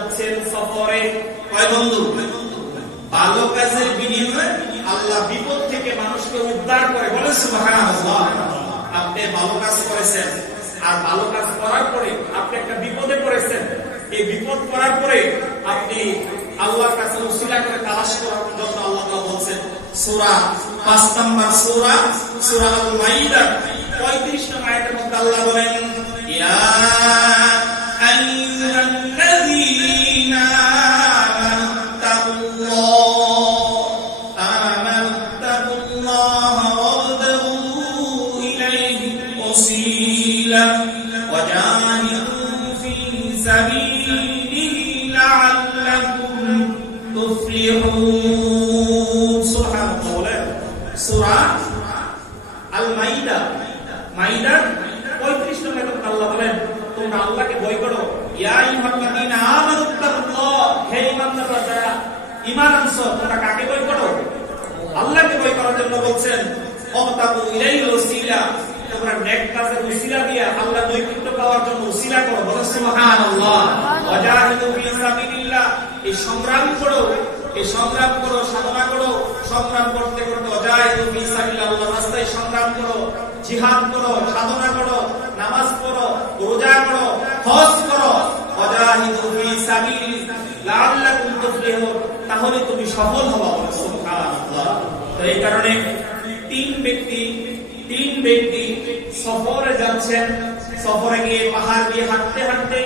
যাচ্ছেন সফরে। কয় বন্ধু? ভালো কাজের বিনিময়ে আল্লাহ বিপদ থেকে মানুষকে উদ্ধার করে। বলেন সুবহানাল্লাহ। আপনি ভালো কাজ করেছেন, আর ভালো কাজ করার পরে আপনি একটা বিপদে পড়েছেন। এই বিপদ করার পরে আপনি আল্লাহর কাছে ওসিলা করে তালাশ করার জন্য আল্লাহ তাআলা বলছেন সূরা 5 নম্বর সূরা আল মাইদা 35 নম্বর আয়াতের মধ্যে আল্লাহ বলেন, ইয়া আইয়ুহাল্লাযীনা আমানুত্তাকুল্লাহ ওয়াবতাগু ইলাইহি ওসিলা ওয়াজাহিদু ফি সাবিলিহি লাআল্লাকুম তুফলিহুন। সুবহানাল্লাহ। সূরা আল মাইদা 35 নম্বর আয়াতে আল্লাহ বলেন, তোমরা আল্লাহকে ভয় করো। ইয়া আইয়ুহাল্লাযীনা আমানুত্তাকুল্লাহ, হে ঈমানদাররা যারা ঈমান আনছো, তোমরা কাকে ভয় করো? আল্লাহকে ভয় করার জন্য বলছেন। ওয়াবতাগু ইলাইহি ওসিলা, তোমরা নেক কাজের ওসিলা দিয়ে আল্লাহর নৈকট্য পাওয়ার জন্য ওসিলা করো। বলো সুবহানাল্লাহ। ওয়াজাহিদু ফি সাবিলিল্লাহ, এই সংগ্রাম করো, সাধনা করো। সংগ্রাম করতে করতে ওয়াজাহিদু ফি সাবিলিল্লাহ, আল্লাহর রাস্তায় সংগ্রাম করো, জিহাদ করো, সাধনা করো, নামাজ পড়ো, রোজা করো, হজ করো। ওয়াজাহিদু ফি সাবিলিল্লাহ লাআল্লাকুম তুফলিহুন, তাহলে তুমি সফল হবা। বলো সুবহানাল্লাহ। তো এই কারণে তিন ব্যক্তি সফরে যাচ্ছেন। সফরে গিয়ে পাহাড় দিয়ে হাঁটতে হাঁটতে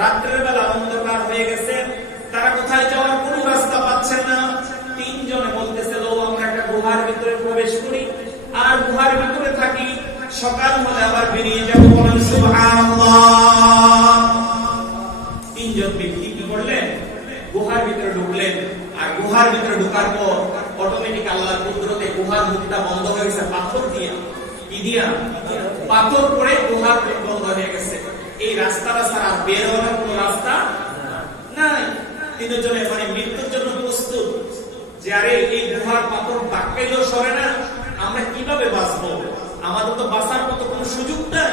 রাত্রের বেলা অন্ধকার হয়ে গেছে। তারা কোথায় যাওয়ার কোনো রাস্তা পাচ্ছেন না। তিনজনে বলতেছে, লো আমরা একটা গুহার ভিতরে প্রবেশ করি, আর গুহার ভিতরে থাকি, সকাল হলে আবার বেরিয়ে যাবো। বলেন সুবহানাল্লাহ। তিনজন ব্যক্তি কি করলেন? গুহার ভিতরে ঢুকলেন। আর গুহার ভিতরে ঢোকার পর অটোমেটিক আল্লাহর কুদরতে গুহার মুখটা বন্ধ হয়ে গেছে পাথর দিয়ে। কি দিয়া? পাথর পড়ে গুহার মুখ বন্ধ হয়ে গেছে। এই রাস্তাটা ছাড়া বের হওয়ার কোনো রাস্তা নাই। তিনজনে মানে মৃত্যুর জন্য প্রস্তুত, যে আরে এই গুহার পাথর ধাক্কাইলেও সরে না, আমরা কিভাবে বাঁচবো? আমাদের তো বাঁচার মতো কোনো সুযোগ নাই।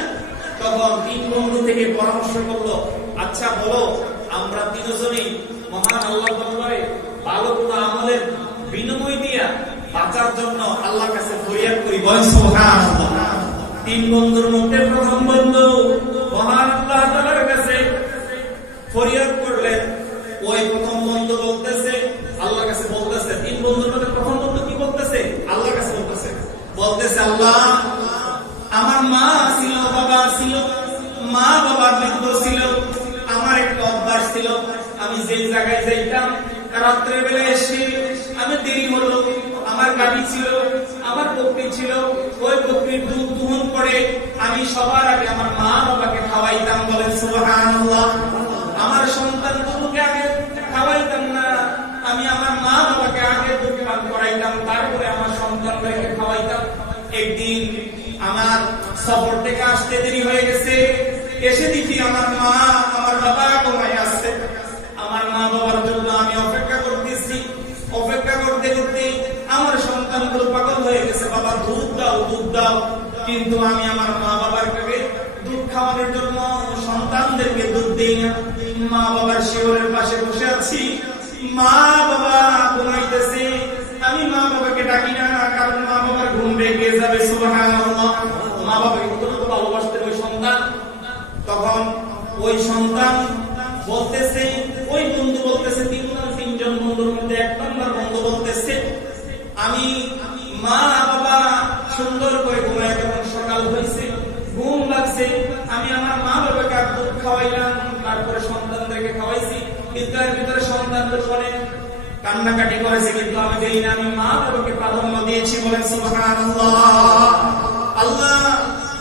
তখন তিন বন্ধু থেকে পরামর্শ করলো, আচ্ছা বলো, আমরা তিনজনেই মহান আল্লাহর দরবারে ভালো কোনো আমলের বিনিময় দিয়া বাঁচার জন্য আল্লাহর কাছে ফরিয়াদ করি। বলেন সুবহানাল্লাহ। তিন বন্ধুর মধ্যে প্রথম বন্ধু মহান আল্লাহ তাআলার কাছে ফরিয়াদ করলেন। ওই প্রথম বন্ধু বলতেছে, আল্লাহর কাছে বলতেছে। তিন বন্ধুর মধ্যে প্রথম বন্ধু কি বলতেছে? আল্লাহর কাছে বলতেছে, আল্লাহ, আমার মা ছিল, বাবা ছিল, মা বাবা বৃদ্ধ ছিল। আমার একটা অভ্যাস ছিল, আমি যে জায়গায় যাইতাম রাত্রে বেলা এসে আমি দেরি হলো, আমার গাড়ি ছিল, আমার বকরি ছিল, ওই বকরির দুধ দহন করে আমি সবার আগে আমার মা বাবাকে খাওয়াইতাম। বলেন সুবহানাল্লাহ। আমার সন্তানগুলোকে আগে খাওয়াইতাম না, আমি আমার মা বাবাকে আগে দুধ পান করাইতাম, তারপরে আমার সন্তানদেরকে খাওয়াইতাম। একদিন আমার সফর থেকে আসতে দেরি হয়ে গেছে, এসে দেখি আমার মা আমার বাবা ঘুমায় আসছে। আমার মা বাবার জন্য আমি অপেক্ষা করতেছি। অপেক্ষা করতে করতে আমার সন্তানগুলো পাগল হয়ে গেছে, বাবা দুধ দাও, দুধ দাও। কিন্তু আমি আমার মা বাবার কাছে দুধ খাওয়ানোর জন্য সন্তানদেরকে দুধ দেই না। মা বাবার শিওরের পাশে বসে আছি, মা বাবা ঘুমাইতেছে, আমি মা বাবাকে ডাকি না, কারণ মা বাবার ঘুম ভেঙে যাবে। সুবহানাল্লাহ। মা বাবাকে কত ভালোবাসতেন ওই সন্তান। তখন ওই সন্তান বলতেছে, ওই বন্ধু বলতেছে, তিনজন বন্ধুর মধ্যে এক নম্বর বন্ধু বলতেছে, আমি মা বাবা সুন্দর করে ঘুমায়, যখন সকাল হয়েছে ঘুম লাগছে, আমি আমার মা বাবাকে দুধ খাওয়াইলাম, তারপরে সন্তানদেরকে খাওয়াইছি। কিন্তু এর ভিতরে সন্তানদের অনেক কান্নাকাটি করেছে, কিন্তু আমি দেই না, আমি মা বাবাকে প্রাধান্য দিয়েছি। বলেন সুবহানাল্লাহ। আল্লাহ,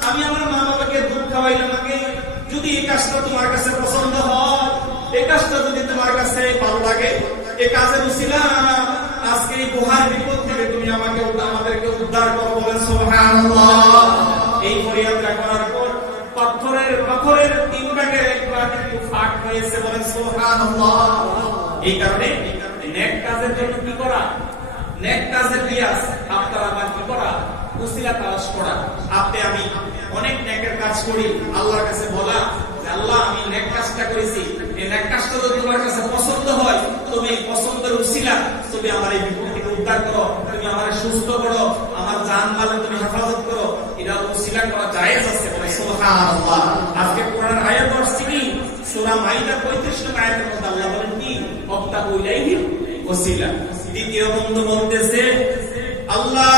আমি আমার মা বাবাকে দুধ খাওয়াইলাম আগে। যদি এই কাজটা তোমার কাছে পছন্দ হয়, এই কাজটা যদি তোমার কাছে ভালো লাগে, এই কাজের উসিলা আজকে এই গুহার বিপদ থেকে তুমি আমাদেরকে উদ্ধার করো। বলেন সুবহানাল্লাহ। এই ফরিয়াদটা করার পর পাথরের তিন ভাগের এক ভাগ একটু ফাঁক হয়েছে। বলেন সুবহানাল্লাহ। এই কারণে নেক কাজের জন্য কি করা? নেক কাজের রিয়াজ আপনার আমার কি করা? উসিলা তালাশ করা। আপনি আমি অনেক নেকের কাজ করি, আল্লাহর কাছে বলা, আল্লাহ আমি নেক কাজটা করেছি, এই নেক কাজটা যদি তোমার কাছে পছন্দ হয়, তুমি এই পছন্দের উসিলা তুমি আমার এই বিপদ থেকে উদ্ধার করো, তুমি আমার সুস্থ করো, আমার জান-মালের তুমি হেফাজত করো, এটা উসিলা করা জায়েজ আছে। সুবহানাল্লাহ। আজকে কোরআন আয়াত পড়ছি কি সূরা মাইদা 35 নম্বর আয়াতের মধ্যে আল্লাহ বলেন কি ওয়াক্তাবু ইলাইহি ওসিলা। দ্বিতীয় বন্ধু বলতেছে আল্লাহ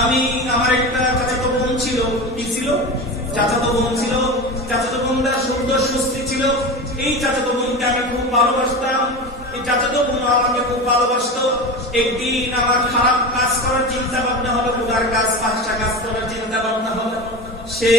আমি আমার একটা চাচাতো বোন ছিল, কি ছিল? চাচাতো বোন ছিল। চাচাতো বোনটা সুন্দর সুস্থি ছিল। এই চাচাতো বোনকে আমি খুব ভালোবাসতাম, এই চাচাতো বোন আমাকে খুব ভালোবাসতো। একদিন আমার খারাপ কাজ করার চিন্তা ভাবনা হলো, গুনার কাজ, ফাহশা কাজ করার চিন্তা ভাবনা হলো। সে